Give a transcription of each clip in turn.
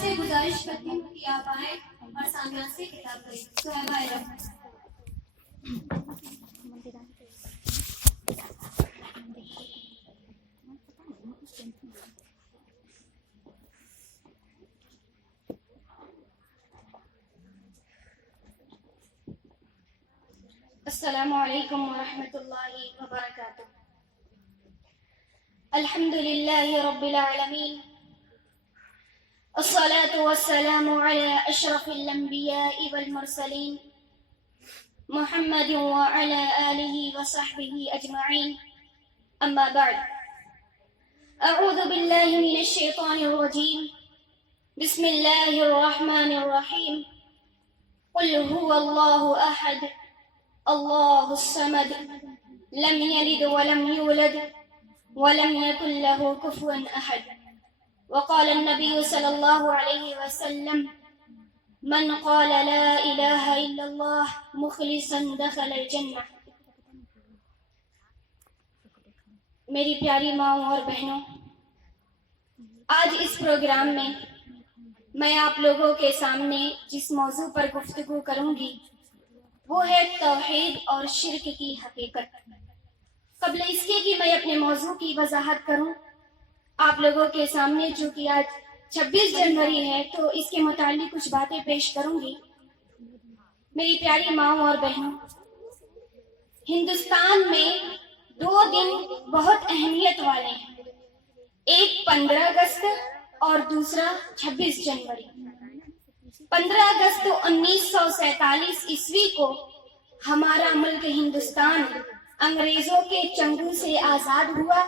سے گزارش کرتی ہوں کہ آپ آئیں اور سامعین سے کتاب کریں. صحابہ رحمت. السلام علیکم ورحمۃ اللہ وبرکاتہ. الحمد للہ رب العالمین، الصلاة والسلام على اشرف الانبیاء والمرسلین محمد وعلى آلہ وصحبہ اجمعین. اما بعد، اعوذ باللہ من الشیطان الرجیم. بسم اللہ الرحمن الرحیم. قل هو اللہ احد اللہ الصمد لم یلد ولم یولد ولم یکن له کفوا احد. وقال النبی صلی اللہ علیہ وسلم: من قال لا الہ الا اللہ مخلصا دخل الجنہ. میری پیاری ماؤں اور بہنوں، آج اس پروگرام میں آپ لوگوں کے سامنے جس موضوع پر گفتگو کروں گی وہ ہے توحید اور شرک کی حقیقت. قبل اس کے کہ میں اپنے موضوع کی وضاحت کروں، آپ لوگوں کے سامنے چونکہ آج 26 جنوری ہے تو اس کے متعلق کچھ باتیں پیش کروں گی. میری پیاری ماؤں اور بہنوں، ہندوستان میں 2 دن بہت اہمیت والے ہیں، ایک 15 اگست اور دوسرا 26 جنوری. 15 اگست 1947 عیسوی کو ہمارا ملک ہندوستان انگریزوں کے چنگل سے آزاد ہوا،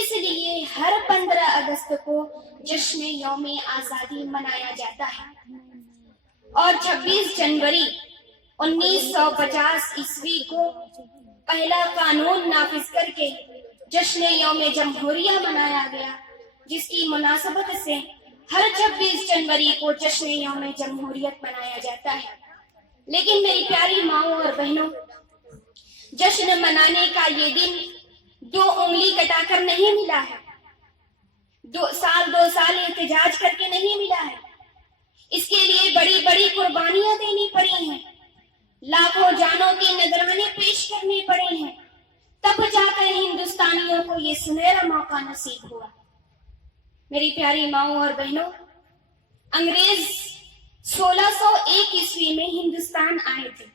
اس لیے ہر 15 اگست کو جشن یوم آزادی منایا جاتا ہے. اور 26 جنوری 1950 عیسوی کو پہلا قانون نافذ کر کے جشن یوم جمہوریہ منایا گیا، جس کی مناسبت سے ہر 26 جنوری کو جشن یوم جمہوریت منایا جاتا ہے. لیکن میری پیاری ماؤں اور بہنوں، جشن منانے کا یہ دن 2 انگلی کٹا کر نہیں ملا ہے، 2 سال احتجاج کر کے نہیں ملا ہے. اس کے لیے بڑی بڑی قربانیاں دینی پڑی ہیں، لاکھوں جانوں کے نذرانے پیش کرنے پڑے ہیں، تب جا کر ہندوستانیوں کو یہ سنہرا موقع نصیب ہوا. میری پیاری ماؤں اور بہنوں، انگریز 1601 عیسوی میں ہندوستان آئے تھے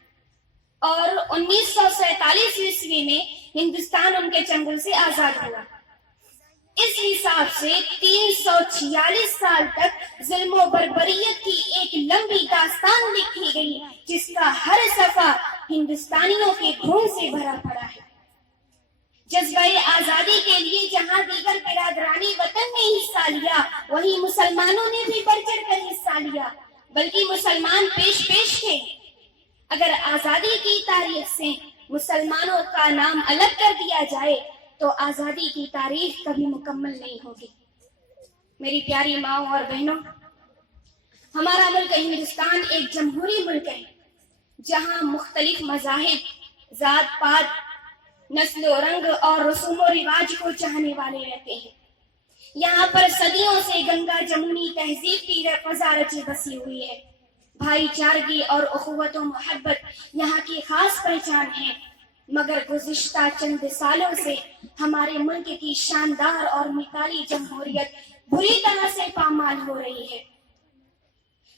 اور 1947 عیسوی میں ہندوستان ان کے چنگل سے آزاد ہوا. اس حساب سے 346 سال تک ظلم و بربریت کی ایک لمبی داستان لکھی گئی، جس کا ہر صفحہ ہندوستانیوں کے خون سے بھرا پڑا ہے. جذبہ آزادی کے لیے جہاں دیگر برادرانی وطن نے حصہ لیا، وہیں مسلمانوں نے بھی بڑھ چڑھ کر حصہ لیا، بلکہ مسلمان پیش تھے. اگر آزادی کی تاریخ سے مسلمانوں کا نام الگ کر دیا جائے تو آزادی کی تاریخ کبھی مکمل نہیں ہوگی. میری پیاری ماؤں اور بہنوں، ہمارا ملک ہندوستان ایک جمہوری ملک ہے جہاں مختلف مذاہب، ذات پات، نسل و رنگ اور رسوم و رواج کو چاہنے والے رہتے ہیں. یہاں پر صدیوں سے گنگا جمنی تہذیب کی فضا رچی بسی ہوئی ہے. بھائی چارگی اور اخوت و محبت یہاں کی خاص پہچان ہے. مگر گزشتہ چند سالوں سے ہمارے ملک کی شاندار اور مثالی جمہوریت بری طرح سے پامال ہو رہی ہے.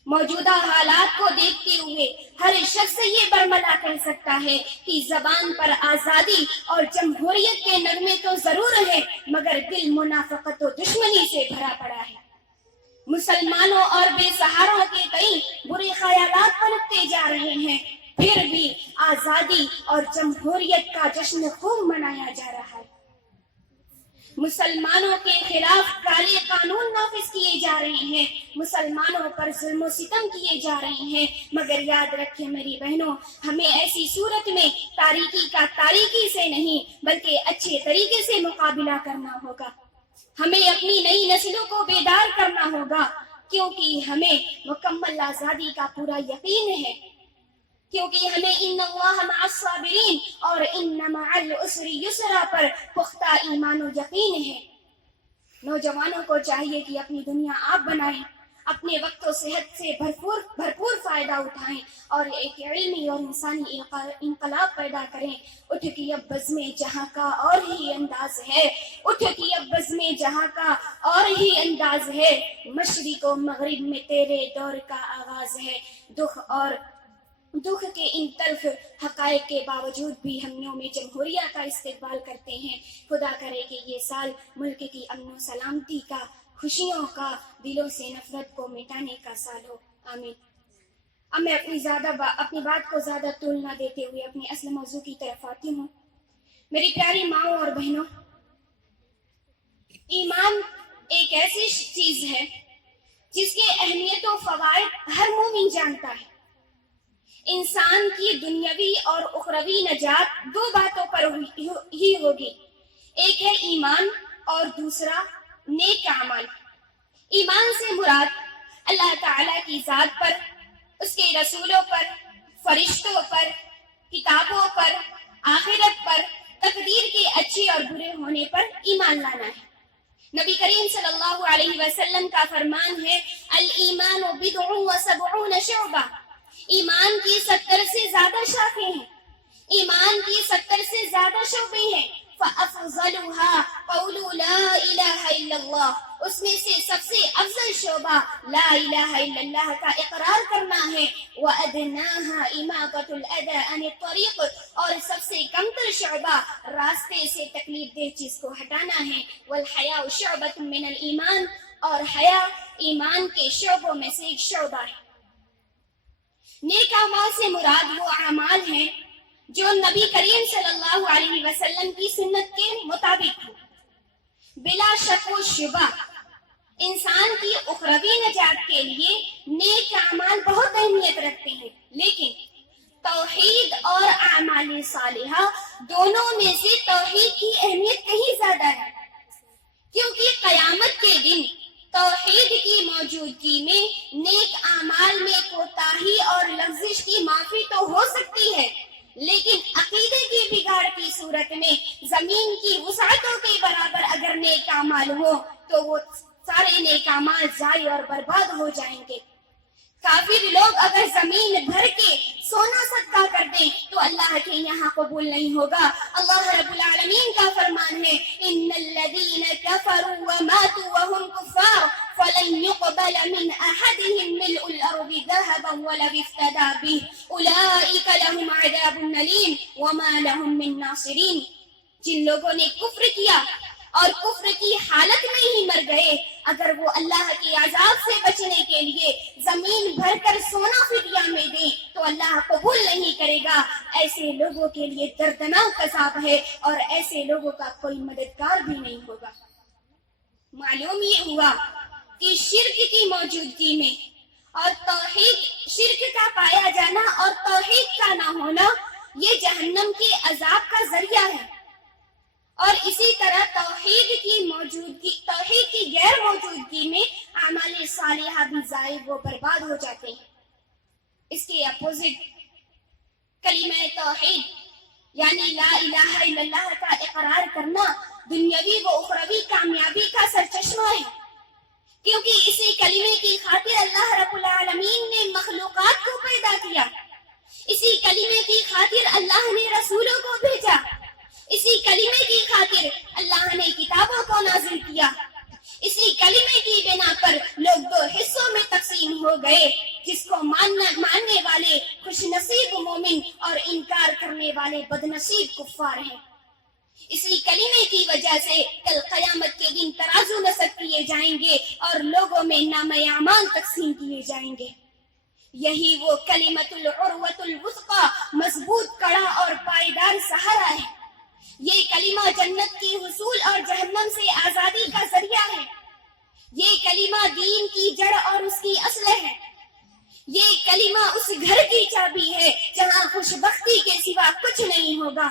موجودہ حالات کو دیکھتے ہوئے ہر شخص یہ برملا کہہ سکتا ہے کہ زبان پر آزادی اور جمہوریت کے نغمے تو ضرور ہیں، مگر دل منافقت و دشمنی سے بھرا پڑا ہے. مسلمانوں اور بے سہاروں کے کئی برے خیالات پنپتے جا رہے ہیں، پھر بھی آزادی اور جمہوریت کا جشن خوب منایا جا رہا ہے. مسلمانوں کے خلاف کالے قانون نافذ کیے جا رہے ہیں، مسلمانوں پر ظلم و ستم کیے جا رہے ہیں، مگر یاد رکھیں میری بہنوں، ہمیں ایسی صورت میں تاریکی کا تاریکی سے نہیں بلکہ اچھے طریقے سے مقابلہ کرنا ہوگا. ہمیں اپنی نئی نسلوں کو بیدار کرنا ہوگا، کیونکہ ہمیں مکمل آزادی کا پورا یقین ہے، کیونکہ ہمیں ان اللہ مع الصابرین اور ان مع العسر یسرا پر پختہ ایمان و یقین ہے. نوجوانوں کو چاہیے کہ اپنی دنیا آپ بنائیں، اپنے وقت و صحت سے بھرپور فائدہ اٹھائیں اور ایک علمی اور انسانی انقلاب پیدا کریں۔ اٹھ کہ اب بزم جہاں کا اور ہی انداز ہے، اٹھ کہ اب بزم جہاں کا اور ہی انداز ہے، مشرق و مغرب میں تیرے دور کا آغاز ہے۔ دکھ کے ان تلخ حقائق کے باوجود بھی ہم یوم جمہوریہ کا استقبال کرتے ہیں۔ خدا کرے کہ یہ سال ملک کی امن و سلامتی کا، خوشیوں کا، دلوں سے نفرت کو مٹانے کا سال ہو، آمین۔ اب میں اپنی بات کو زیادہ طول نہ دیتے ہوئے اپنے اصل موضوع کی طرف آتی ہوں۔ میری پیاری ماؤں اور بہنوں، ایمان ایک ایسی چیز ہے جس کی اہمیت و فوائد ہر مومن جانتا ہے۔ انسان کی دنیاوی اور اخروی نجات دو باتوں پر ہی ہوگی، ایک ہے ایمان اور دوسرا نیک اعمال۔ ایمان سے مراد اللہ تعالیٰ کی ذات پر، اس کے رسولوں پر، فرشتوں پر، کتابوں پر، آخرت پر، تقدیر کے اچھے اور برے ہونے پر ایمان لانا ہے۔ نبی کریم صلی اللہ علیہ وسلم کا فرمان ہے، الایمان بضع و سبعون شعبہ، ایمان کی 70 سے زیادہ شاخیں ہیں، ایمان کی 70 سے زیادہ شعبے ہیں۔ فَأَفْضَلُهَا قَوْلُ لَا إِلَهَ إِلَّا اللَّهُ، اس میں سے سب سے افضل شعبہ لا الہ الا اللہ کا اقرار کرنا ہے۔ وَأَدْنَاهَا إِمَاطَةُ الْأَذَى عَنِ الطَّرِيقِ، اور سب سے کمتر شعبہ راستے سے تکلیف دہ چیز کو ہٹانا ہے۔ وَالْحَيَاءُ شُعْبَةٌ مِّنَ الْإِيمَانِ، اور حیا ایمان کے شعبوں میں سے ایک شعبہ ہے۔ نیک اعمال سے مراد وہ اعمال ہیں جو نبی کریم صلی اللہ علیہ وسلم کی سنت کے مطابق ہو۔ بلا شک و شبہ انسان کی اخروی نجات کے لیے نیک اعمال بہت اہمیت رکھتے ہیں، لیکن توحید اور اعمال صالحہ دونوں میں سے توحید کی اہمیت کہیں زیادہ ہے، کیونکہ قیامت کے دن توحید کی موجودگی میں نیک اعمال میں کوتاہی اور لغزش کی معافی تو ہو سکتی ہے، لیکن عقیدے کی بگاڑ کی صورت میں زمین کی وسعتوں کے برابر اگر نیک اعمال ہو تو وہ سارے نیک اعمال ضائع اور برباد ہو جائیں گے۔ کافر لوگ اگر زمین بھر کے سونا صدقہ کر دیں تو اللہ کے یہاں قبول نہیں ہوگا۔ اللہ رب العالمین کا فرمان ہے، ان الذین کفروا وماتوا وهم کفار فلن يقبل من احدهم ملء الارض ذهبا ولو افتدى به اولئک لهم عذاب الیم وما لهم من ناصرین۔ جن لوگوں نے کفر کیا اور کفر کی حالت میں ہی مر گئے، اگر وہ اللہ کے عذاب سے بچنے کے لیے زمین بھر کر سونا فدیہ میں دیں تو اللہ قبول نہیں کرے گا۔ ایسے لوگوں کے لیے دردناک عذاب ہے اور ایسے لوگوں کا کوئی مددگار بھی نہیں ہوگا۔ معلوم یہ ہوا کہ شرک کی موجودگی میں اور شرک کا پایا جانا اور توحید کا نہ ہونا یہ جہنم کے عذاب کا ذریعہ ہے، اور اسی طرح توحید کی غیر موجودگی میں اعمال صالحہ بھی ضائع و برباد ہو جاتے ہیں۔ اس کے اپوزٹ کلمہ توحید یعنی لا الہ الا اللہ کا اقرار کرنا دنیاوی و اخروی کامیابی کا سرچشمہ ہے، کیونکہ اسی کلمے کی خاطر اللہ رب العالمین نے مخلوقات کو پیدا کیا، اسی کلمے کی خاطر اللہ نے رسولوں کو بھیجا، اسی کلمے کی خاطر اللہ نے کتابوں کو نازل کیا، اسی کلمے کی بنا پر لوگ دو حصوں میں تقسیم ہو گئے، جس کو ماننے والے خوش نصیب مومن اور انکار کرنے والے بد نصیب کفار ہیں۔ اسی کلمے کی وجہ سے کل قیامت کے دن ترازو نصب کیے جائیں گے اور لوگوں میں نامہ اعمال تقسیم کیے جائیں گے۔ یہی وہ کلمۃ العروۃ الوثقی مضبوط کڑا اور پائیدار سہارا ہے۔ یہ کلمہ جنت کی حصول اور جہنم سے آزادی کا ذریعہ ہے۔ یہ کلمہ دین کی جڑ اور اس کی اصل ہے۔ یہ کلمہ اس گھر کی چابی ہے جہاں خوش بختی کے سوا کچھ نہیں ہوگا۔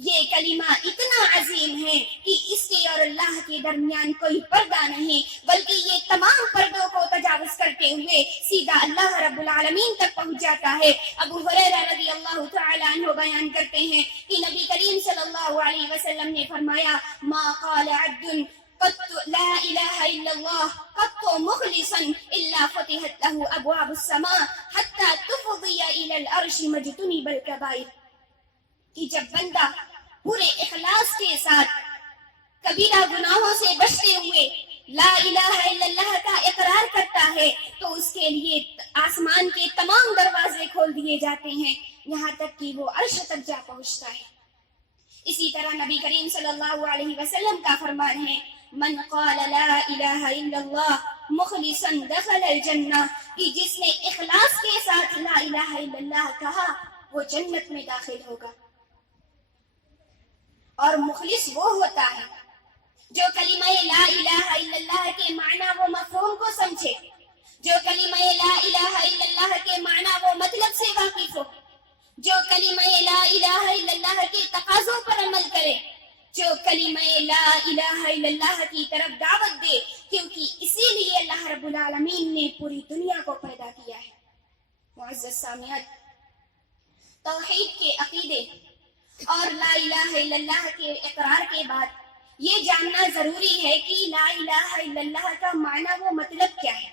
یہ کلمہ اتنا عظیم ہے کہ اس کے اور اللہ کے درمیان کوئی پردہ نہیں، بلکہ یہ تمام پردوں کو تجاوز کرتے ہوئے سیدھا اللہ رب العالمین تک پہنچ جاتا ہے۔ ابو ہریرہ رضی اللہ تعالی عنہ بیان کرتے ہیں کہ نبی کریم صلی اللہ علیہ وسلم نے فرمایا، ما قال عبد قط لا إله إلا الله قط مخلصا إلا فتحت له أبواب السماء حتى تفضي إلى العرش مجتنب الكبائر. کہ جب بندہ پورے اخلاص کے ساتھ کبیرہ گناہوں سے بچتے ہوئے لا الہ الا اللہ کا اقرار کرتا ہے تو اس کے لیے آسمان کے تمام دروازے کھول دیے جاتے ہیں یہاں تک کہ وہ عرش تک جا پہنچتا ہے. اسی طرح نبی کریم صلی اللہ علیہ وسلم کا فرمان ہے من قال لا الہ الا اللہ مخلصا دخل الجنہ کہ جس نے اخلاص کے ساتھ لا الہ الا اللہ کہا وہ جنت میں داخل ہوگا. اور مخلص وہ ہوتا ہے جو کلمہ لا الہ الا اللہ کے معنی و مفہوم کو سمجھے, جو کلمہ لا الہ الا اللہ کے معنی و مطلب سے واقف ہو, جو کلمہ لا الہ الا اللہ کے تقاضوں پر عمل کرے, جو کلمہ لا الہ الا اللہ کی طرف دعوت دے, کیونکہ اسی لیے اللہ رب العالمین نے پوری دنیا کو پیدا کیا ہے. معزز سامعین, توحید کے عقیدے اور لا الہ الا اللہ کے اقرار کے بعد یہ جاننا ضروری ہے کہ لا الہ الا اللہ کا معنی و مطلب کیا ہے,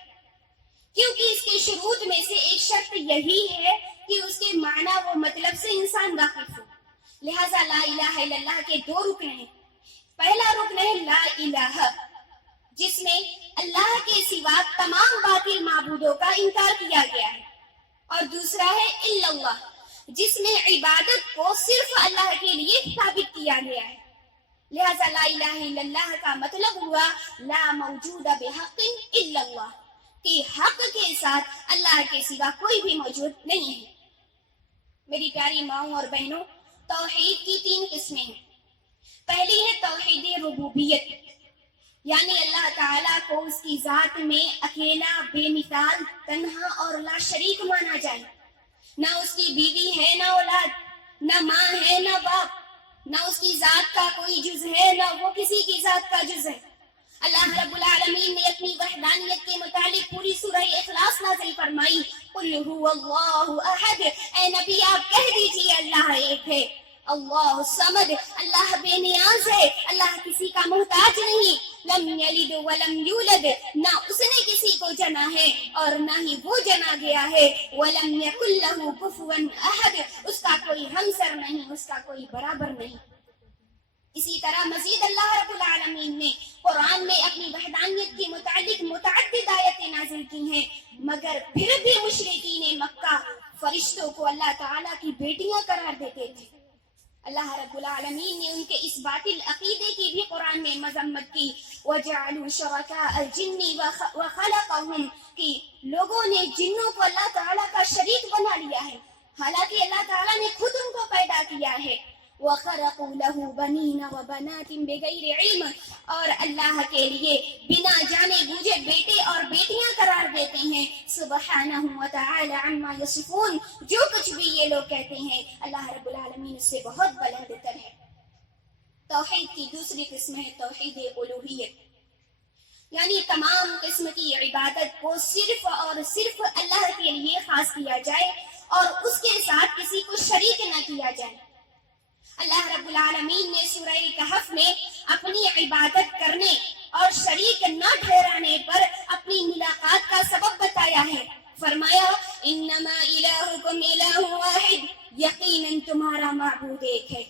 کیونکہ اس کے شروط میں سے ایک شرط یہی ہے کہ اس کے معنی و مطلب سے انسان واقف ہو. لہذا لا الہ الا اللہ کے دو رکن ہیں. پہلا رکن ہے لا الہ جس میں اللہ کے سوا تمام باطل معبودوں کا انکار کیا گیا ہے, اور دوسرا ہے الا اللہ جس میں عبادت کو صرف اللہ کے لیے ثابت کیا گیا ہے. لہذا لا الہ الا اللہ کا مطلب ہوا لا موجود بحق الا اللہ کہ حق کے ساتھ اللہ کے سوا کوئی بھی موجود نہیں ہے. میری پیاری ماؤں اور بہنوں, توحید کی 3 قسمیں ہیں. پہلی ہے توحید ربوبیت, یعنی اللہ تعالیٰ کو اس کی ذات میں اکیلا, بے مثال, تنہا اور لا شریک مانا جائے. نہ اس کی بیوی ہے, نہ اولاد, نہ ماں ہے, نہ باپ, نہ اس کی ذات کا کوئی جز ہے, نہ وہ کسی کی ذات کا جز ہے. اللہ رب العالمین نے اپنی وحدانیت کے متعلق پوری سورہ اخلاص نازل فرمائی, قل هو اللہ احد, اے نبی آپ کہہ دیجئے اللہ ایک ہے. اللہ الصمد, اللہ بے نیاز ہے, اللہ کسی کا محتاج نہیں. لم یلد ولم یولد, نہ اس نے کسی کو جنا ہے اور نہ ہی وہ جنا گیا ہے. ولم یکن لہ کفوا احد, اس کا کوئی ہمسر نہیں, اس کا کوئی برابر نہیں. اسی طرح مزید اللہ رب العالمین نے قرآن میں اپنی وحدانیت کے متعلق متعدد آیتیں نازل کی ہیں, مگر پھر بھی مشرکین مکہ فرشتوں کو اللہ تعالیٰ کی بیٹیاں قرار دیتے تھے. اللہ رب العالمین نے ان کے اس باطل عقیدے کی بھی قرآن میں مذمت کی. وَجَعَلُوا شُرَكَاءَ الْجِنِّ وَخَلَقَهُمْ کہ لوگوں نے جنوں کو اللہ تعالیٰ کا شریک بنا لیا ہے, حالانکہ اللہ تعالیٰ نے خود ان کو پیدا کیا ہے. وَخَرَقُوا لَهُ بَنِينَ وَبَنَاتٍ بِغَيْرِ عِلْمٍ, اور اللہ کے لیے بنا جانے بوجھے بیٹے اور بیٹیاں قرار دیتے ہیں. سبحانہ وتعالی عما یصفون, جو کچھ بھی یہ لوگ کہتے ہیں اللہ رب العالمین اس سے بہت بلند تر ہے. توحید کی دوسری قسم ہے توحید الوہیت, یعنی تمام قسم کی عبادت کو صرف اور صرف اللہ کے لیے خاص کیا جائے اور اس کے ساتھ کسی کو شریک نہ کیا جائے. اللہ رب العالمین نے سورہ کہف میں اپنی عبادت کرنے اور شریک نہ ٹھہرانے پر اپنی ملاقات کا سبب بتایا ہے. فرمایا انما الہکم الہ واحد, یقیناً تمہارا معبود ایک ہے.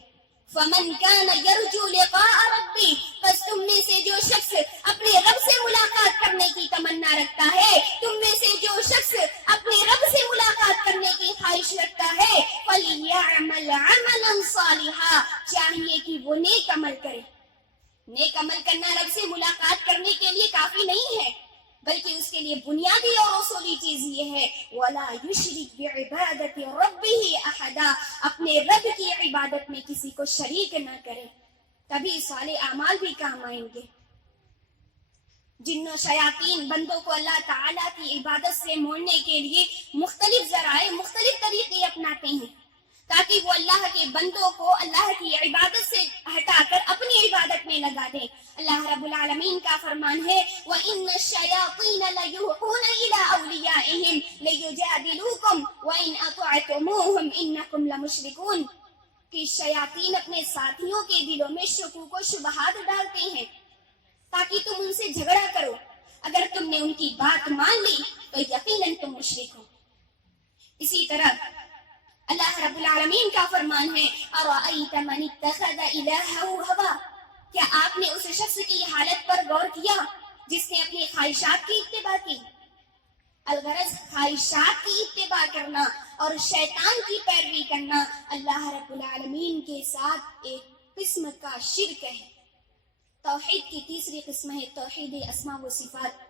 فمن کان یرجو لقاء ربی, بس تم میں سے جو شخص اپنے رب سے ملاقات کرنے کی تمنا رکھتا ہے, تم میں سے جو شخص اپنے رب سے ملاقات کرنے کی خواہش رکھتا ہے, فَلْيَعْمَلْ عَمَلًا صَالِحًا, چاہیے کہ وہ نیک عمل کرے. نیک عمل کرنا رب سے ملاقات کرنے کے لیے کافی نہیں ہے, بلکہ اس کے لیے بنیادی اور اصولی چیز یہ ہے وَلَا يُشْرِكْ بِعِبَادَةِ رَبِّهِ أَحَدًا, اپنے رب کی عبادت میں کسی کو شریک نہ کرے, تبھی صالح اعمال بھی کام آئیں گے. جن و شیاطین بندوں کو اللہ تعالیٰ کی عبادت سے موڑنے کے لیے مختلف ذرائع, مختلف طریقے اپناتے ہیں تاکہ وہ اللہ کے بندوں کو اللہ کی عبادت سے ہٹا کر اپنی عبادت میں لگا دیں. اللہ رب العالمین کا فرمان ہے وَإِنَّ الشَّيَاطِينَ لَيُوحُونَ إِلَىٰ أَوْلِيَائِهِمْ لِيُجَادِلُوكُمْ وَإِنْ أَطَعْتُمُوهُمْ إِنَّكُمْ لَمُشْرِكُونَ, کہ شیاطین اپنے ساتھیوں کے دلوں میں شکوک و شبہات ڈالتے ہیں تاکہ تم ان سے جھگڑا کرو. اگر تم نے ان کی بات مان لی تو یقیناً تم مشرک ہو. اسی طرح اللہ رب العالمین کا فرمان ہے اَرَأَيْتَ مَنِ اتَّخَذَ إِلَٰهَهُ هَوَاهُ، کیا آپ نے اس شخص کی حالت پر غور کیا جس نے اپنی خواہشات کی اتباع کی؟ الغرض خواہشات کی اتباع کرنا اور شیطان کی پیروی کرنا اللہ رب العالمین کے ساتھ ایک قسم کا شرک ہے. توحید کی تیسری قسم ہے توحید اسماء و صفات.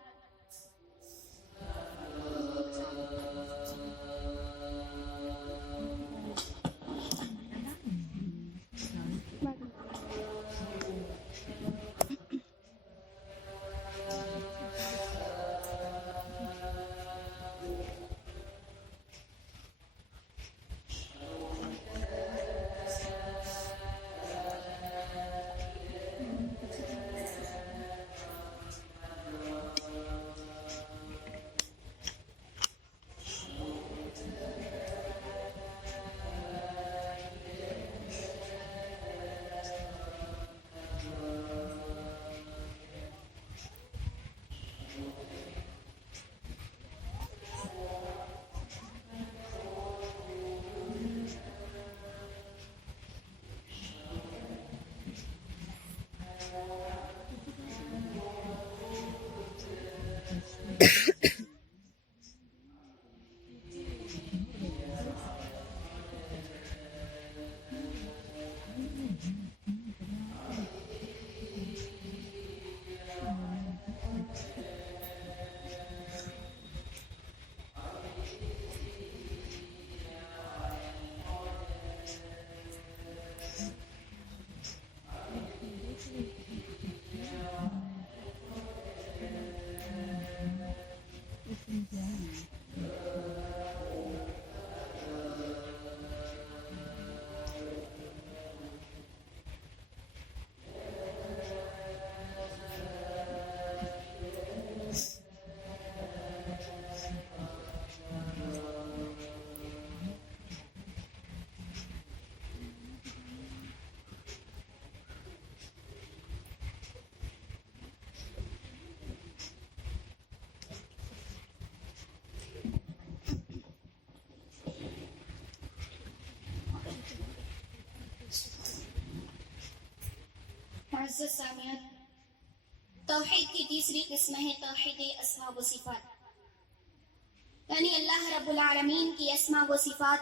معزز سامعین، توحید کی تیسری قسم ہے توحید اسماء و صفات. یعنی اللہ رب العالمین کی اسماء و صفات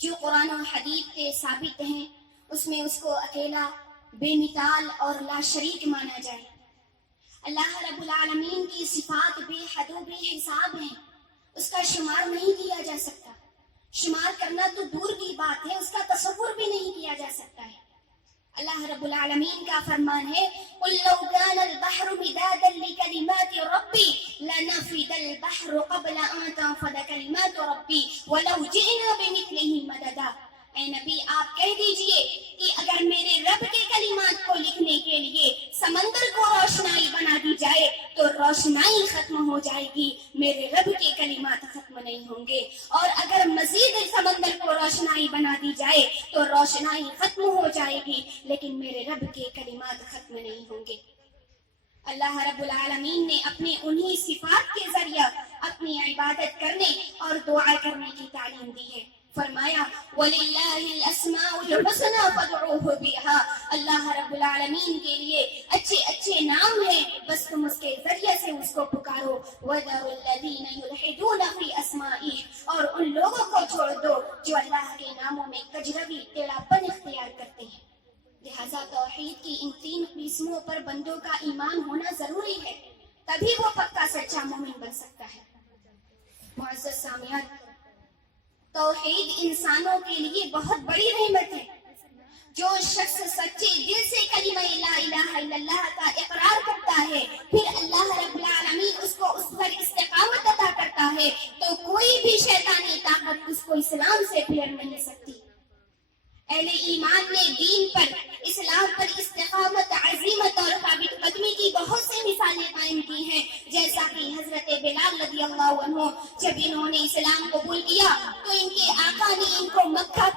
جو قرآن و حدیث کے ثابت ہیں اس میں اس کو اکیلا، بے مثال اور لا شریک مانا جائے. اللہ رب العالمین کی صفات بے حد و بے حساب ہیں، اس کا شمار نہیں کیا جا سکتا. شمار کرنا تو دور کی بات ہے، اس کا تصور بھی نہیں کیا جا سکتا ہے. اللہ رب العالمین کا فرمان ہے قُلْ لَوْ كَانَ الْبَحْرُ مِدَادًا لِكَلِمَاتِ رَبِّي لَنَفِدَ الْبَحْرُ قَبْلَ أَن تَنفَدَ كَلِمَاتُ رَبِّي وَلَوْ جِئْنَا بِمِثْلِهِ مَدَدًا. اے نبی آپ کہہ دیجئے کہ اگر میرے رب کے کلمات کو لکھنے کے لیے سمندر کو روشنائی بنا دی جائے تو روشنائی ختم ہو جائے گی، میرے رب کے کلمات ختم نہیں ہوں گے. اور اگر مزید سمندر کو روشنائی بنا دی جائے تو روشنائی ختم ہو جائے گی، لیکن میرے رب کے کلمات ختم نہیں ہوں گے. اللہ رب العالمین نے اپنے انہی صفات کے ذریعہ اپنی عبادت کرنے اور دعا کرنے کی تعلیم دی ہے. فرمایا وَلِلَّهِ الْأَسْمَاءُ الْحُسْنَى فَادْعُوهُ بِهَا. اللہ رب العالمین کے لیے اچھے اچھے نام ہیں، بس تم اس کے ذریعے سے اس کو پکارو. وَذَرُوا الَّذِينَ يُلْحِدُونَ فِي أَسْمَائِهِ، اور ان لوگوں کو چھوڑ دو جو اللہ کے ناموں میں کجروی ٹیڑھا پن اختیار کرتے ہیں. لہذا توحید کی ان تین قسموں پر بندوں کا ایمان ہونا ضروری ہے، تبھی وہ پکا سچا مومن بن سکتا ہے. معزز سامعین، توحید انسانوں کے لیے بہت بڑی رحمت ہے. جو شخص سچے دل سے کلمہ لا الہ الا اللہ کا اقرار کرتا ہے، پھر اللہ رب العالمین اس کو اس پر استقامت عطا کرتا ہے، تو کوئی بھی شیطانی طاقت اس کو اسلام سے پھیر نہیں سکتی. اہل ایمان نے دین پر، اسلام پر استقامت، عزیمت اور ثابت قدمی کی بہت سی مثالیں قائم کی ہیں. جیسا کہ حضرت بلال رضی اللہ عنہ جب انہوں نے اسلام قبول کیا تو ان کے آقا نے ان کو مکہ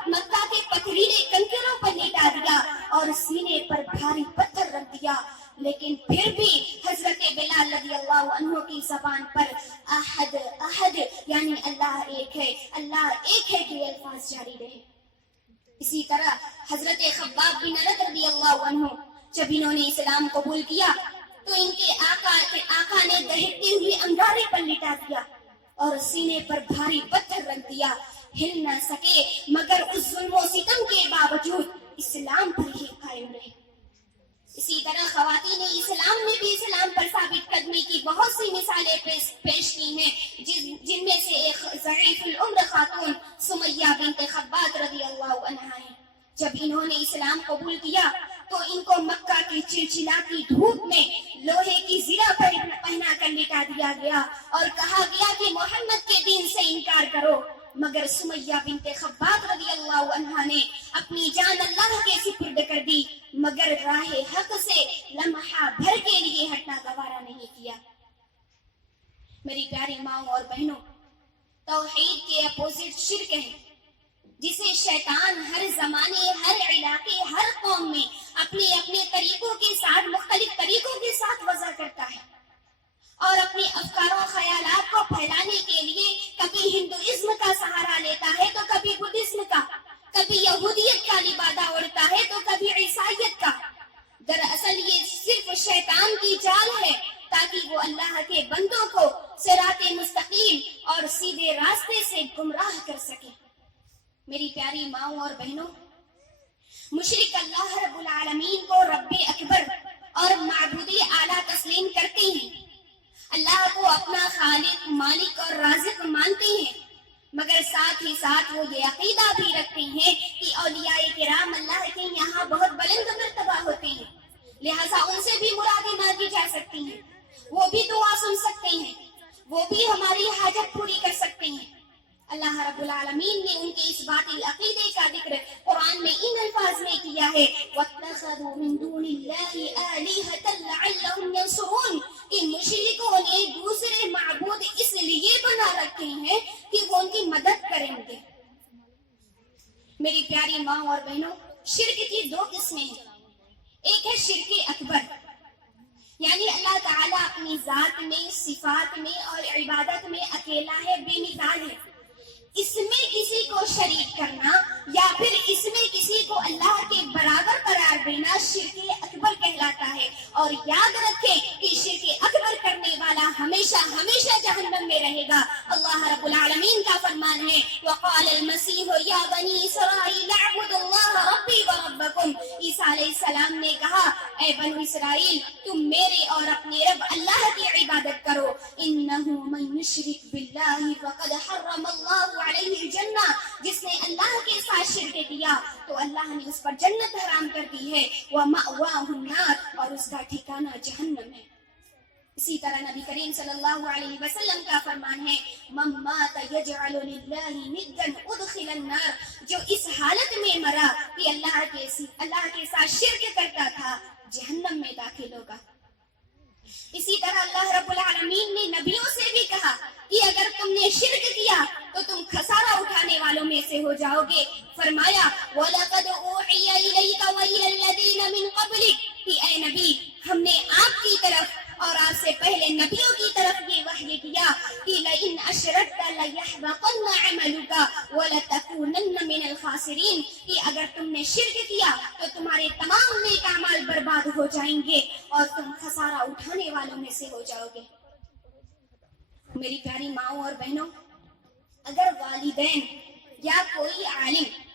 کے پتھریلے کنکروں پر لٹا دیا اور سینے پر بھاری پتھر رکھ دیا. لیکن پھر بھی حضرت بلال رضی اللہ عنہ کی زبان پر احد احد یعنی اللہ ایک ہے کہ الفاظ جاری رہے۔ اسی طرح حضرت خباب بن ارد رضی اللہ عنہ جب انہوں نے اسلام قبول کیا تو ان کے آقا نے دہکتے ہوئے انگارے پر لٹا دیا اور سینے پر بھاری پتھر رکھ دیا، ہل نہ سکے مگر اس ظلم و ستم کے باوجود اسلام پر ہی قائم رہے۔ اسی طرح خواتین اسلام نے بھی اسلام پر ثابت قدمی کی بہت سی مثالیں پیش کی ہیں، جن میں سے ایک ضعیف العمر خاتون سمیہ بنت خباب رضی اللہ عنہا ہے۔ جب انہوں نے اسلام قبول کیا تو ان کو مکہ کی چلچلاتی دھوپ میں لوہے کی زرہ پہنا کر لٹا دیا گیا اور کہا گیا کہ محمد کے دین سے انکار کرو، مگر سمیہ بنت خباب رضی اللہ عنہا نے اپنی جان اللہ کے سپرد کر دی، مگر راہ حق سے لمحہ بھر کے لیے ہٹنا گوارا نہیں کیا۔ میری پیاری ماؤں اور بہنوں، توحید کے اپوزٹ شرک ہے، جسے شیطان ہر زمانے، ہر علاقے، ہر قوم میں اپنے اپنے طریقوں کے ساتھ، مختلف طریقوں کے ساتھ وضع کرتا ہے اور اپنے افکار و خیالات کو پھیلانے کے لیے کبھی ہندوازم کا سہارا لیتا ہے تو کبھی بدھزم کا، کبھی یہودیت کا لبادہ اڑتا ہے تو کبھی عیسائیت کا۔ دراصل یہ صرف شیطان کی چال ہے تاکہ وہ اللہ کے بندوں کو صراط مستقیم اور سیدھے راستے سے گمراہ کر سکے۔ میری پیاری ماؤں اور بہنوں، مشرک اللہ رب العالمین کو رب اکبر اور معبود اعلیٰ تسلیم کرتے ہیں، اللہ کو اپنا خالق، مالک اور رازق مانتے ہیں، مگر ساتھ ہی ساتھ وہ یہ عقیدہ بھی رکھتے ہیں کہ اولیاء کرام اللہ کے یہاں بہت بلند مرتبہ ہوتے ہیں، لہٰذا ان سے بھی مرادیں مانگی جا سکتی ہیں، وہ بھی دعا سن سکتے ہیں، وہ بھی ہماری حاجت پوری کر سکتے ہیں۔ اللہ رب العالمین نے ان کے اس باطل عقیدے کا ذکر قرآن میں ان الفاظ میں کیا ہے، وَاتَّخَذُوا مِن دُونِ اللَّهِ آلِهَةً لَعَلَّهُمْ يَنصُرُونَ، کہ مشرکوں نے دوسرے معبود اس لیے بنا رکھے ہیں کہ وہ ان کی مدد کریں گے۔ میری پیاری ماں اور بہنوں، شرک کی دو قسمیں ہیں، ایک ہے شرک اکبر، یعنی اللہ تعالیٰ اپنی ذات میں، صفات میں اور عبادت میں اکیلا ہے، بے مثال ہے۔ اس میں کسی کو شریک کرنا یا پھر اس میں کسی کو اللہ کے برابر قرار دینا شرک اکبر کہلاتا ہے، اور یاد رکھیں کہ شرک اکبر کرنے والا ہمیشہ ہمیشہ جہنم میں رہے گا۔ اللہ رب العالمین کا فرمان ہے، وقال المسیح یا بنی اسرائیل اعبدوا اللہ ربی وربکم، عیسیٰ علیہ السلام نے کہا اے بنو اسرائیل تم میرے اور اپنے رب اللہ کی عبادت کرو، انہ من یشرک باللہ فقد حرم اللہ علیہ الجنہ، جس نے اللہ کے ساتھ شرک کیا تو اللہ نے اس پر جنت حرام کر دی ہے، وَمَأْوَاهُ النَّارُ، اور اس کا ٹھکانہ جہنم ہے۔ اسی طرح نبی کریم صلی اللہ علیہ وسلم کا فرمان ہے، مَن مَاتَ يَجْعَلُ لِلَّهِ نِدًّا أُدْخِلَ النَّارَ، جو اس حالت میں مرا کہ اللہ کے ساتھ شرک کرتا تھا جہنم میں داخل ہوگا۔ اسی طرح اللہ رب العالمین نے نبیوں سے بھی کہا کہ اگر تم نے شرک کیا تو تم خسارہ اٹھانے والوں میں سے ہو جاؤ گے۔ فرمایا وَلَقَدْ أُوحِيَ إِلَيْكَ وَإِلَى الَّذِينَ مِن قَبْلِكَ، کہ اے نبی ہم نے آپ کی طرف اور آپ سے پہلے نبیوں کی طرف یہ وحی کیا کہ لَئِنْ أَشْرَكْتَ لَيَحْبَطَنَّ عَمَلُكَ وَلَتَكُونَنَّ مِنَ الْخَاسِرِينَ، کہ اگر تم نے شرک کیا تو تمہارے تمام نیک اعمال برباد ہو جائیں گے اور تم خسارہ اٹھانے والوں میں سے ہو جاؤ گے۔ میری پیاری ماؤں اور بہنوں، اگر والدین یا کوئی عالم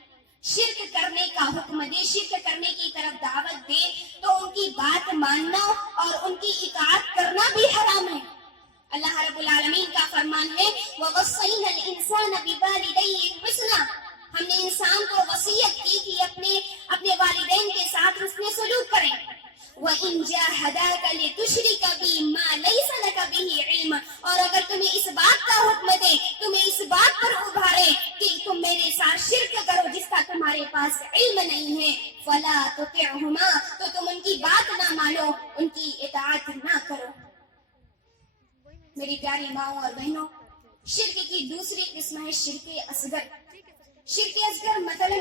شرک کرنے کا حکم دے، شرک کرنے کی طرف دعوت دے تو ان کی بات ماننا اور ان کی اطاعت کرنا بھی حرام ہے۔ اللہ رب العالمین کا فرمان ہے وَوَصَّيْنَا الْإِنسَانَ بِوَالِدَيْهِ حُسْنًا، ہم نے انسان کو وصیت کی کہ اپنے والدین کے ساتھ حسن سلوک کریں۔ وَإِن جَاهَدَاكَ لِتُشْرِكَ بِي مَا لَيْسَ لَكَ بِهِ عِلْمٌ، اور اگر تمہیں اس بات کا حکم دے، تمہیں اس بات پر ابھارے کہ تم میرے ساتھ شرک کرو جس کا تمہارے پاس علم نہیں ہے، فَلَا تُطِعْهُمَا، تو تم ان کی بات نہ مانو، ان کی اطاعت نہ کرو۔ میری پیاری ماؤں اور بہنوں، شرک کی دوسری قسم ہے شرک اصغر۔ شرک اصغر مثلا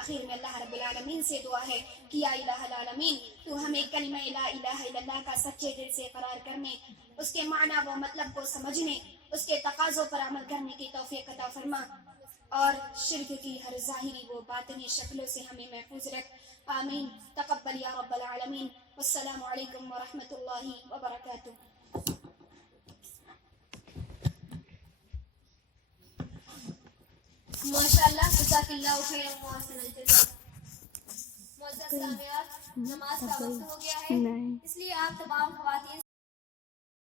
اخیر میں اللہ رب العالمین سے دعا ہے کہ یا الہ العالمین تو ہمیں کلمہ لا الہ الا اللہ کا سچے دل سے اقرار کرنے، اس کے معنی و مطلب کو سمجھنے، اس کے تقاضوں پر عمل کرنے کی توفیق عطا فرما، اور شرک کی ہر ظاہری و باطنی شکلوں سے ہمیں محفوظ رکھ. آمین. تقبل یا رب العالمین. والسلام علیکم ورحمۃ اللہ وبرکاتہ. ماشاءاللہ، جزاک اللہ خیرا و احسن الجزاء. معزز سامعات، نماز کا وقت ہو گیا ہے، اس لیے آپ تمام خواتین